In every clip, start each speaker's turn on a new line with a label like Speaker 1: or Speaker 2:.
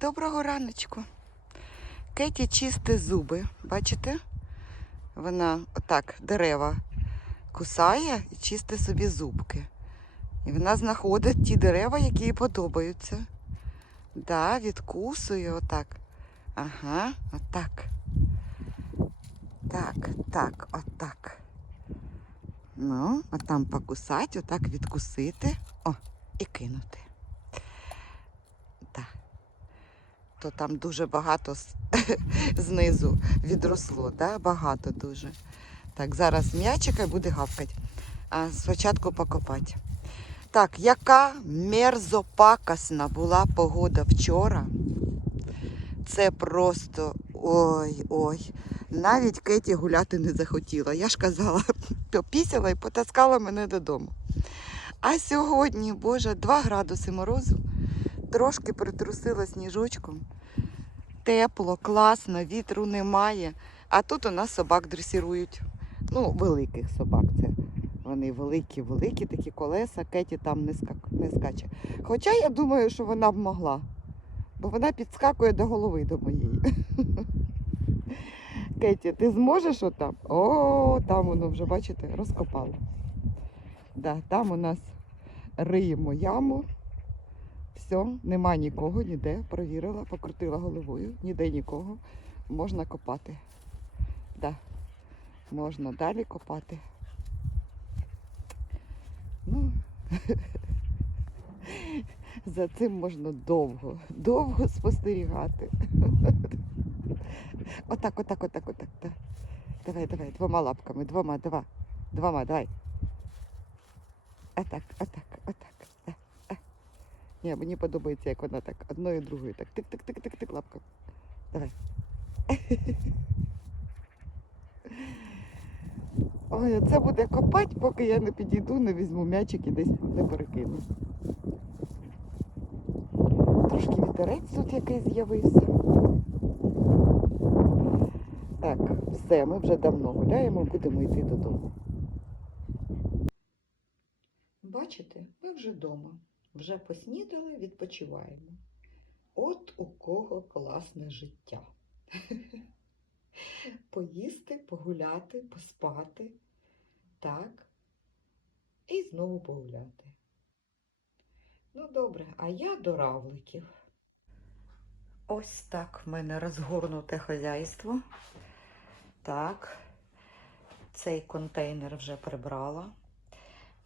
Speaker 1: Доброго раночку. Кеті чисте зуби. Бачите? Вона отак дерева кусає і чисте собі зубки. І вона знаходить ті дерева, які їй подобаються. Да, відкусує отак. Ага, отак. Так, так, отак. Ну, а там покусати, отак відкусити. О, і кинути. Так. То там дуже багато знизу відросло, да? багато дуже. Так, зараз м'ячика і буде гавкати. А спочатку покопати. Так, яка мерзопакосна була погода вчора. Це просто ой-ой. Навіть Кеті гуляти не захотіла. Я ж казала, попісяла і потаскала мене додому. А сьогодні, Боже, 2 градуси морозу. Трошки притрусила сніжочком. Тепло, класно, вітру немає. А тут у нас собак дресірують. Ну, великих собак. Це вони великі, великі такі колеса, Кеті там не, скак... не скаче. Хоча я думаю, що вона б могла, бо вона підскакує до голови до моєї. Кеті, ти зможеш отам? О, там воно вже, бачите, розкопало. Да, там у нас риємо яму. Все, нема нікого, ніде. Провірила, покрутила головою, ніде нікого. Можна копати. Да. Можна далі копати. Ну, за цим можна довго, довго спостерігати. Отак, отак, отак, отак. Да. Давай, давай, двома лапками, двома, два. Двома, давай. Отак, отак, отак. Ні, мені подобається, як вона так одною другою. Так, тик-тик-тик-тик-тик лапками. Давай. Ой, це буде копати, поки я не підійду, не візьму м'ячик і десь не перекину. Трошки вітерець тут якийсь з'явився. Так, все, ми вже давно гуляємо, будемо йти додому. Бачите, ми вже вдома. Вже поснідали, відпочиваємо. От у кого класне життя. Поїсти, погуляти, поспати. Так. І знову погуляти. Ну, добре, а я до равликів. Ось так в мене розгорнуте хазяйство. Так, цей контейнер вже прибрала.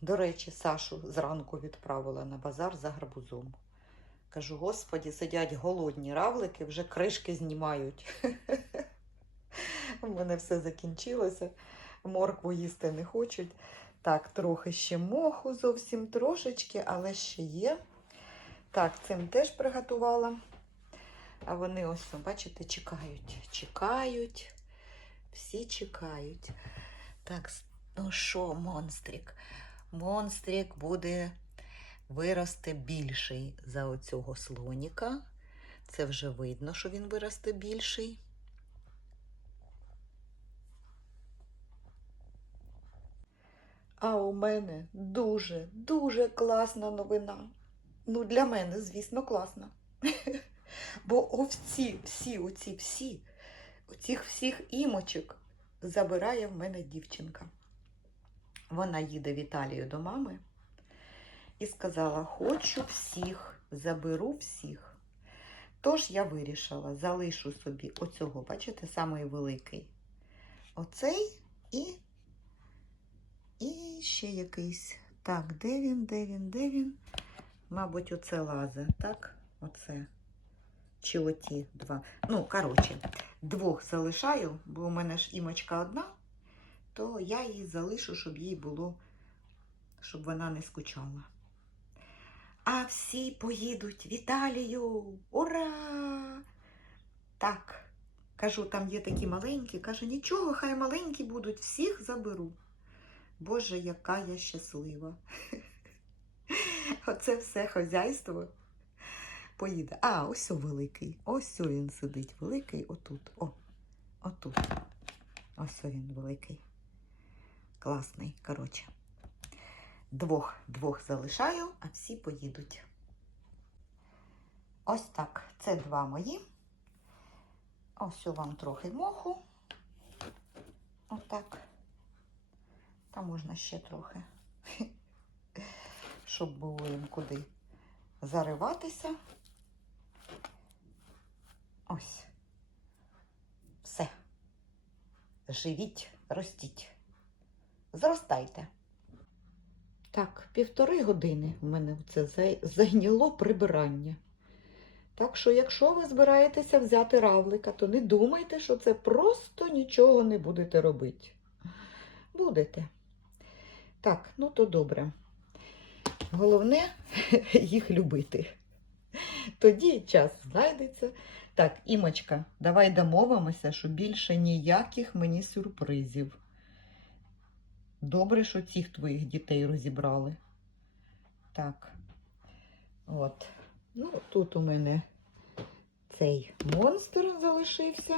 Speaker 1: До речі, Сашу зранку відправила на базар за гарбузом. Кажу, господі, сидять голодні равлики, вже кришки знімають. У мене все закінчилося. Моркву їсти не хочуть. Так, трохи ще моху, зовсім трошечки, але ще є. Так, цим теж приготувала. А вони ось, бачите, чекають. Чекають. Всі чекають. Так, ну що, монстрик? Монстрик буде вирости більший за оцього слоніка. Це вже видно, що він виросте більший. А у мене дуже, дуже класна новина. Ну, для мене, звісно, класна. Бо овці, всі, оці всі, оцих всіх імочок забирає в мене дівчинка. Вона їде в Італію до мами і сказала: Хочу всіх, заберу всіх. Тож я вирішила, залишу собі оцього, бачите, самий великий. Оцей і, і ще якийсь. Так, де він, де він, де він? Мабуть, оце лазе, так? Оце. Чи оті два. Ну, коротше, двох залишаю, бо у мене ж імочка одна, то я її залишу, щоб їй було, щоб вона не скучала. А всі поїдуть в Італію. Ура! Так, кажу, там є такі маленькі. Каже, нічого, хай маленькі будуть, всіх заберу. Боже, яка я щаслива. Оце все хазяйство поїде. А, ось великий. Ось він сидить. Великий отут. О, отут. Ось він великий. Класний, коротше. Двох, двох залишаю, а всі поїдуть. Ось так. Це два мої. Ось у вам трохи моху. Отак. Та можна ще трохи. Щоб було їм куди зариватися. Ось. Все. Живіть, ростіть. Зростайте. Так, півтори години в мене це зайняло прибирання. Так що, якщо ви збираєтеся взяти равлика, то не думайте, що це просто нічого не будете робити. Будете. Так, ну то добре. Головне їх любити. Тоді час знайдеться. Так, Імочка, давай домовимося, що більше ніяких мені сюрпризів. Добре, що цих твоїх дітей розібрали. Так. От. Ну, тут у мене цей монстр залишився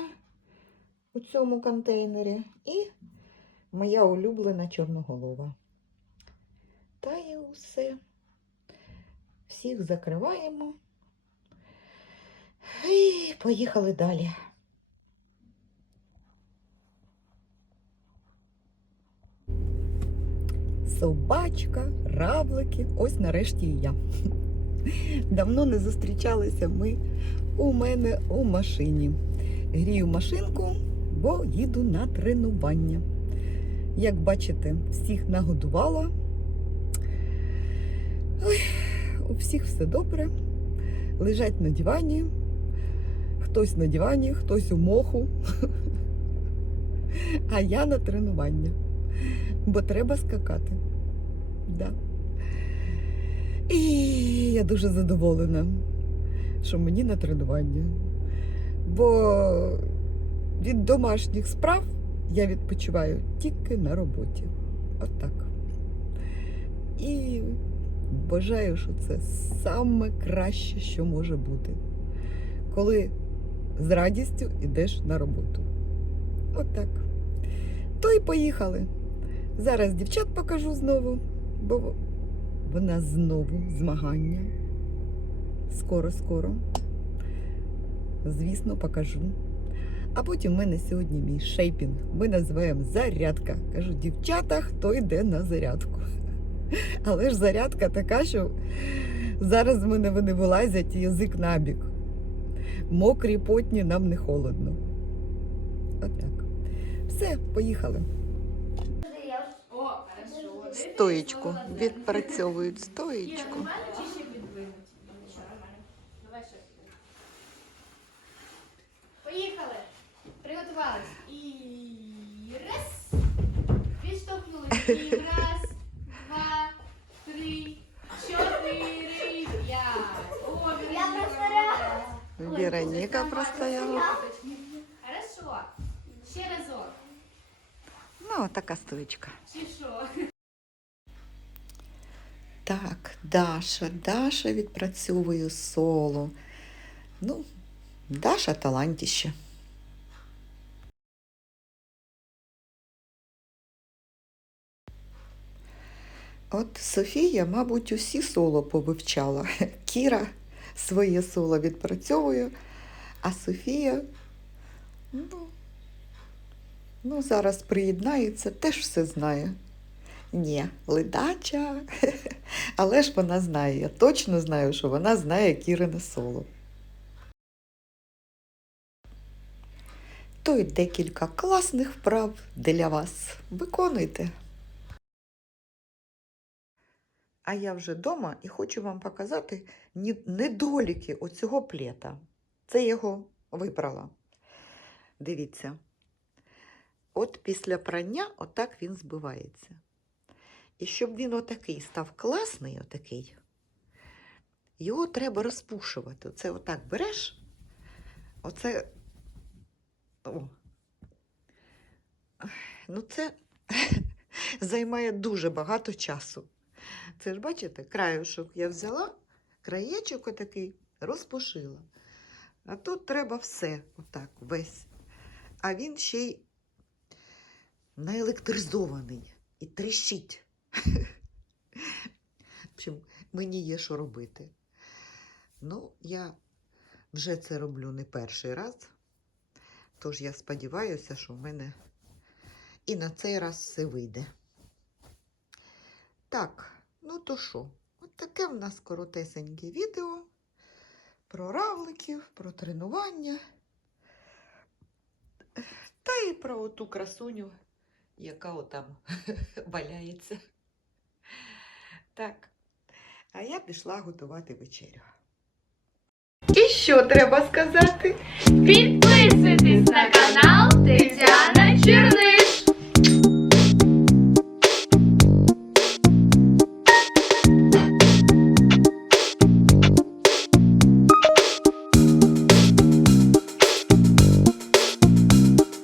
Speaker 1: у цьому контейнері. І моя улюблена чорноголова. Та і усе. Всіх закриваємо. І поїхали далі. Собачка, равлики, ось нарешті і я. Давно не зустрічалися ми у мене у машині. Грію машинку, бо їду на тренування. Як бачите, всіх нагодувала. Ой, у всіх все добре. Лежать на дивані. Хтось на дивані, хтось у моху. А я на тренування. Бо треба скакати. Да. І я дуже задоволена, що мені на тренування. Бо від домашніх справ я відпочиваю тільки на роботі. Отак. І бажаю, що це саме краще, що може бути, коли з радістю йдеш на роботу. Отак. То й поїхали. Зараз дівчат покажу знову, бо в нас знову змагання. Скоро-скоро. Звісно, покажу. А потім в мене сьогодні мій шейпінг. Ми називаємо зарядка. Кажу, дівчата, хто йде на зарядку. Але ж зарядка така, що зараз в мене вони вилазять язик набік. Мокрі, потні, нам не холодно. Отак. Все, поїхали.
Speaker 2: нормально. Давай ще. Поїхали. Приготувались. І раз. Підштовхнулись. І раз, два, три, чотири, п'ять. О,
Speaker 3: Я
Speaker 2: Вероніка,
Speaker 3: простояла.
Speaker 2: молодець.
Speaker 1: Вероніка простояла.
Speaker 2: Хорошо. Ще разок.
Speaker 1: Ну, така стоечка.
Speaker 2: Чи
Speaker 1: Так, Даша, Даша відпрацьовує соло. Ну, Даша талантіще. От Софія, мабуть, усі соло повивчала. Кіра своє соло відпрацьовує, а Софія, ну, ну зараз приєднається, теж все знає. Ні, ледача. Але ж вона знає. Я точно знаю, що вона знає Кірине соло. То й декілька класних вправ для вас. Виконуйте. А я вже вдома і хочу вам показати недоліки оцього плета. Це його вибрала. Дивіться. От після прання отак він збивається. І щоб він отакий став класний, отакий, його треба розпушувати. Оце отак береш, оце. О. Ну, це займає дуже багато часу. Це ж бачите, краюшок я взяла, краєчок отакий розпушила. А тут треба все, отак, весь. А він ще й наелектризований і тріщить. Мені є що робити. Ну, я Вже це роблю не перший раз. Тож я сподіваюся, що в мене і на цей раз все вийде. Так, ну то що, от таке в нас коротесеньке відео про равликів, про тренування. Та і про оту красуню, яка отам валяється. Так, а я пішла готувати вечерю. І що треба сказати?
Speaker 2: Підписуйтесь на канал Тетяни